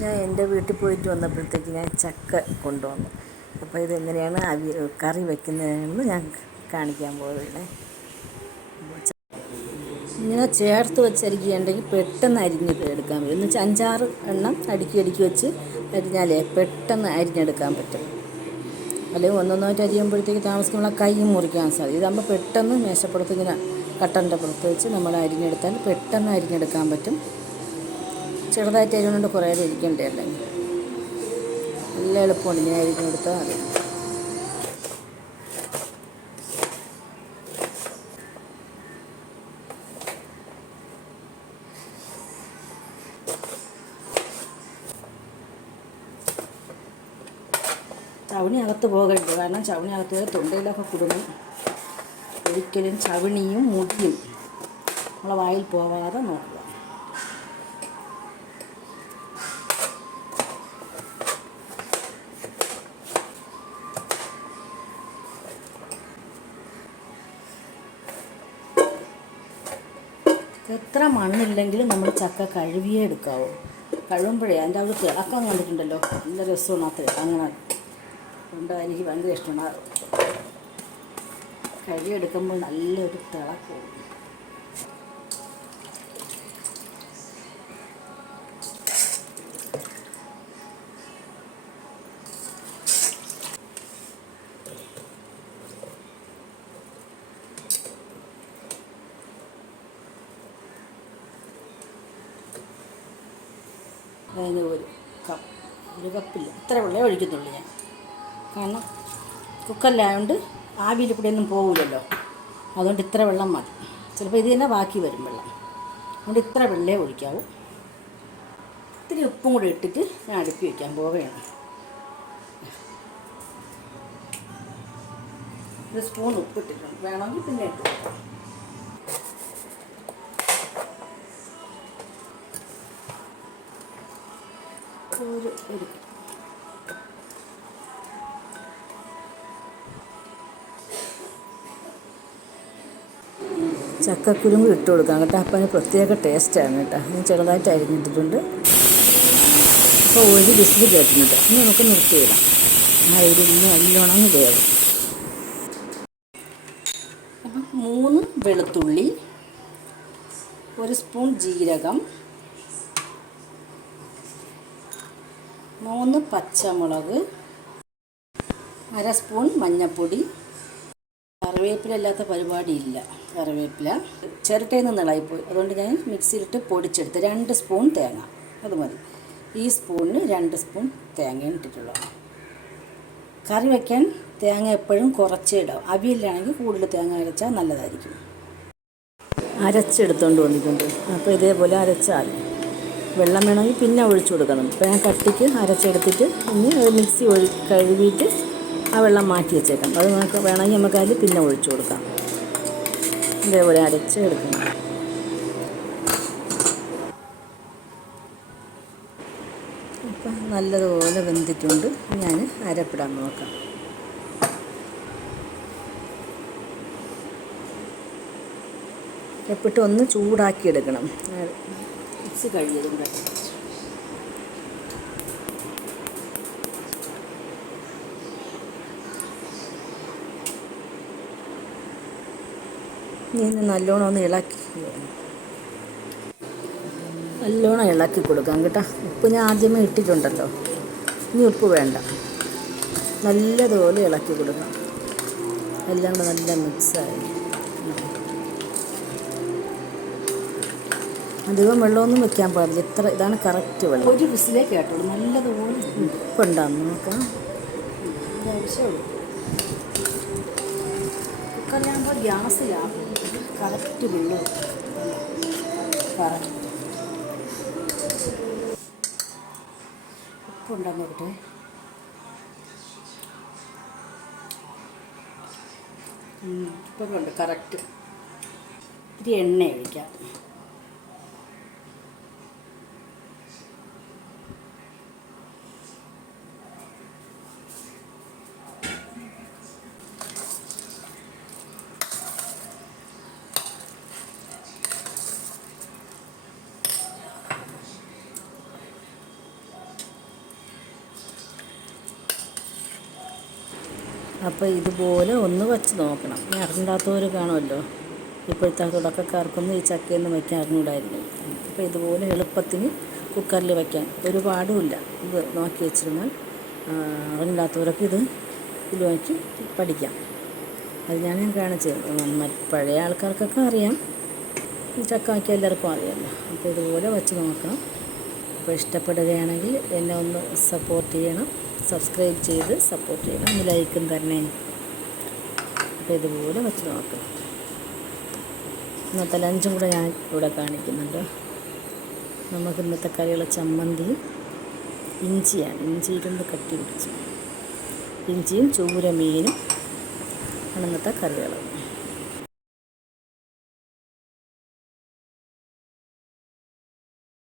ഞാൻ എൻ്റെ വീട്ടിൽ പോയിട്ട് വന്നപ്പോഴത്തേക്ക് ഞാൻ ചക്ക കൊണ്ടുവന്നു. അപ്പോൾ ഇതെങ്ങനെയാണ് കറി വെക്കുന്നതെന്ന് ഞാൻ കാണിക്കാൻ പോവുകയാണ്. ഇങ്ങനെ ചേർത്ത് വെച്ചരിക്കുകയുണ്ടെങ്കിൽ പെട്ടെന്ന് അരിഞ്ഞിട്ട് എടുക്കാൻ പറ്റും. എന്ന് വെച്ചാൽ 5-6 എണ്ണം അടുക്കി വെച്ച് അരിഞ്ഞാലേ പെട്ടെന്ന് അരിഞ്ഞെടുക്കാൻ പറ്റും. അല്ലെങ്കിൽ ഒന്നൊന്നായിട്ട് അരിയുമ്പോഴത്തേക്ക് താമസിക്കുമ്പോൾ കൈ മുറിക്കാൻ സാധിക്കും. ഇതാകുമ്പോൾ പെട്ടെന്ന് മേശപ്പുറത്ത് ഇങ്ങനെ കട്ടൻ്റെ പുറത്ത് വെച്ച് നമ്മൾ അരിഞ്ഞെടുത്താൽ പെട്ടെന്ന് അരിഞ്ഞെടുക്കാൻ പറ്റും. ചെറുതായിട്ട് അരിഞ്ഞുകൊണ്ട് കുറേ ഇരിക്കണ്ടേ, അല്ലെങ്കിൽ നല്ല എളുപ്പമുണ്ട്. ഇങ്ങനെ അരിഞ്ഞെടുത്താൽ മതി. ചവണി അകത്ത് പോകരുത്, കാരണം ചവണി അകത്ത് പോയാൽ തൊണ്ടയിലൊക്കെ കുടുങ്ങും. ഒരിക്കലും ചവണിയും മുടിയും നമ്മളെ വായിൽ പോകാതെ നോക്കുക. എത്ര മണ്ണില്ലെങ്കിലും നമ്മൾ ചക്ക കഴുകിയേ എടുക്കാവൂ. കഴുകുമ്പോഴേ അതിൻ്റെ അവിടെ തിളക്കം കണ്ടിട്ടുണ്ടല്ലോ, നല്ല രസമാണ് ആ തിളക്കം. അങ്ങനെ കൊണ്ട് എനിക്ക് ഭയങ്കര ഇഷ്ടമാണ്. കഴുകിയെടുക്കുമ്പോൾ നല്ലൊരു തിളക്കവും. അതിന് ഒരു കപ്പില്ല, ഇത്ര വെള്ളമേ ഒഴിക്കുന്നുള്ളൂ ഞാൻ. കാരണം കുക്കറിലായതുകൊണ്ട് ആവിയിൽ കൂടെ ഒന്നും പോകില്ലല്ലോ, അതുകൊണ്ട് ഇത്ര വെള്ളം മതി. ചിലപ്പോൾ ഇത് തന്നെ ബാക്കി വരും വെള്ളം, അതുകൊണ്ട് ഇത്ര വെള്ളമേ ഒഴിക്കാവൂ. ഇത്തിരി ഉപ്പും കൂടി ഇട്ടിട്ട് ഞാൻ അടുപ്പി വയ്ക്കാൻ പോവുകയാണ്. ഒരു സ്പൂൺ ഉപ്പിട്ടിട്ടുണ്ട്, വേണമെങ്കിൽ പിന്നെ ഇട്ട് കൊടുക്കാം. ഒരു ചക്കക്കുരുമ്പ് ഇട്ട് കൊടുക്കാം കേട്ടോ. അപ്പം അതിന് പ്രത്യേക ടേസ്റ്റാണ് കേട്ടോ. ഞാൻ ചെറുതായിട്ട് അരിഞ്ഞിട്ടിട്ടുണ്ട്. അപ്പോൾ ഒരു വിസിൽ കേട്ടിട്ടുണ്ട്. ഇനി നമുക്ക് നിർത്തിയിടാം. ആ ഇരുന്ന് നല്ലോണം വേവും. അപ്പം 3 വെളുത്തുള്ളി, 1 സ്പൂൺ ജീരകം, 3 പച്ചമുളക്, 1/2 സ്പൂൺ മഞ്ഞൾപ്പൊടി. കറിവേപ്പില ഇല്ലാത്ത പരിപാടിയില്ല. കറിവേപ്പില ചിരട്ടയിൽ നിന്ന് ഇളകിപ്പോയി, അതുകൊണ്ട് ഞാൻ മിക്സിയിലിട്ട് പൊടിച്ചെടുത്ത്. 2 സ്പൂൺ തേങ്ങ, അത് മതി. ഈ സ്പൂണിന് 2 സ്പൂൺ തേങ്ങയും ഇട്ടിട്ടുള്ളൂ. കറി വയ്ക്കാൻ തേങ്ങ എപ്പോഴും കുറച്ചേ ഇടാം. അവിയലിലാണെങ്കിൽ കൂടുതൽ തേങ്ങ അരച്ചാൽ നല്ലതായിരിക്കും. അരച്ചെടുത്തുകൊണ്ട് വന്നിട്ടുണ്ട്. അപ്പോൾ ഇതേപോലെ അരച്ചാൽ വെള്ളം വേണമെങ്കിൽ പിന്നെ ഒഴിച്ചു കൊടുക്കണം. ഇപ്പോൾ ഞാൻ കട്ടിക്ക് അരച്ചെടുത്തിട്ട് ഇനി അത് മിക്സി കഴുകിയിട്ട് ആ വെള്ളം മാറ്റി വെച്ചേക്കാം. അത് നമുക്ക് വേണമെങ്കിൽ നമുക്ക് അതിൽ പിന്നെ ഒഴിച്ചു കൊടുക്കാം. ഇതേപോലെ അരച്ച് എടുക്കണം. അപ്പം നല്ലതുപോലെ വെന്തിട്ടുണ്ട്. ഞാൻ അരപ്പിടാൻ നോക്കാം. അരപ്പിട്ട് ഒന്ന് ചൂടാക്കി എടുക്കണം. മിക്സി കഴുകിയതും കൂടെ ഇനി നല്ലോണം ഒന്ന് ഇളക്കി കൊടുക്കാം കേട്ടോ. ഉപ്പ് ഞാൻ ആദ്യമേ ഇട്ടിട്ടുണ്ടല്ലോ, ഇനി ഉപ്പ് വേണ്ട. നല്ലതുപോലെ ഇളക്കി കൊടുക്കാം. എല്ലാം കൂടെ നല്ല മിക്സായി. അധികം വെള്ളമൊന്നും വെക്കാൻ പാടില്ല. ഇതാണ് കറക്റ്റ് വെള്ളം. ഒരു വിസിലേക്ക് കേട്ടോളൂ. നല്ലതുപോലെ ഉപ്പുണ്ടാകും നോക്കാം. ആവശ്യമുള്ളൂ. കുക്കറിലാകുമ്പോൾ ഗ്യാസിലാകും. കറക്റ്റ് വെള്ളം കറക്റ്റ് ഉപ്പുണ്ടാകും നോക്കട്ടെ. ഉപ്പൊക്കെ ഉണ്ട് കറക്റ്റ്. ഇത്തിരി എണ്ണ ഒഴിക്കാം. അപ്പോൾ ഇതുപോലെ ഒന്ന് വച്ച് നോക്കണം. ഇനി അറിഞ്ഞാത്തവർ കാണുമല്ലോ, ഇപ്പോഴത്തെ തുടക്കക്കാർക്കൊന്നും ഈ ചക്കയൊന്നും വയ്ക്കാൻ അറിഞ്ഞൂടായിരുന്നു. അപ്പോൾ ഇതുപോലെ എളുപ്പത്തിന് കുക്കറിൽ വയ്ക്കാൻ ഒരുപാടുമില്ല. ഇത് നോക്കി വെച്ചിരുന്നാൽ അറിഞ്ഞാത്തവരൊക്കെ ഇത് നോക്കി പഠിക്കാം. അത് ഞാൻ കാണിച്ചത്. പഴയ ആൾക്കാർക്കൊക്കെ അറിയാം, ചക്ക വയ്ക്കാൻ എല്ലാവർക്കും അറിയാമല്ലോ. അപ്പോൾ ഇതുപോലെ വച്ച് നോക്കണം. അപ്പോൾ ഇഷ്ടപ്പെടുകയാണെങ്കിൽ എന്നെ ഒന്ന് സപ്പോർട്ട് ചെയ്യണം, സബ്സ്ക്രൈബ് ചെയ്ത് സപ്പോർട്ട് ചെയ്യണം, ഒന്ന് ലൈക്കും തരണേ. അപ്പോൾ ഇതുപോലെ വച്ച് നോക്കണം. ഇന്നത്തെ ലഞ്ചും കൂടെ ഞാൻ ഇവിടെ കാണിക്കുന്നുണ്ട്. നമുക്ക് ഇന്നത്തെ കറിയുള്ള ചമ്മന്തിയും ഇഞ്ചിയാണ്. ഇഞ്ചി ഇരുന്ന് കട്ടി പിടിച്ചു. ഇഞ്ചിയും ചൂര മീനും ആണ് ഇന്നത്തെ കറികൾ.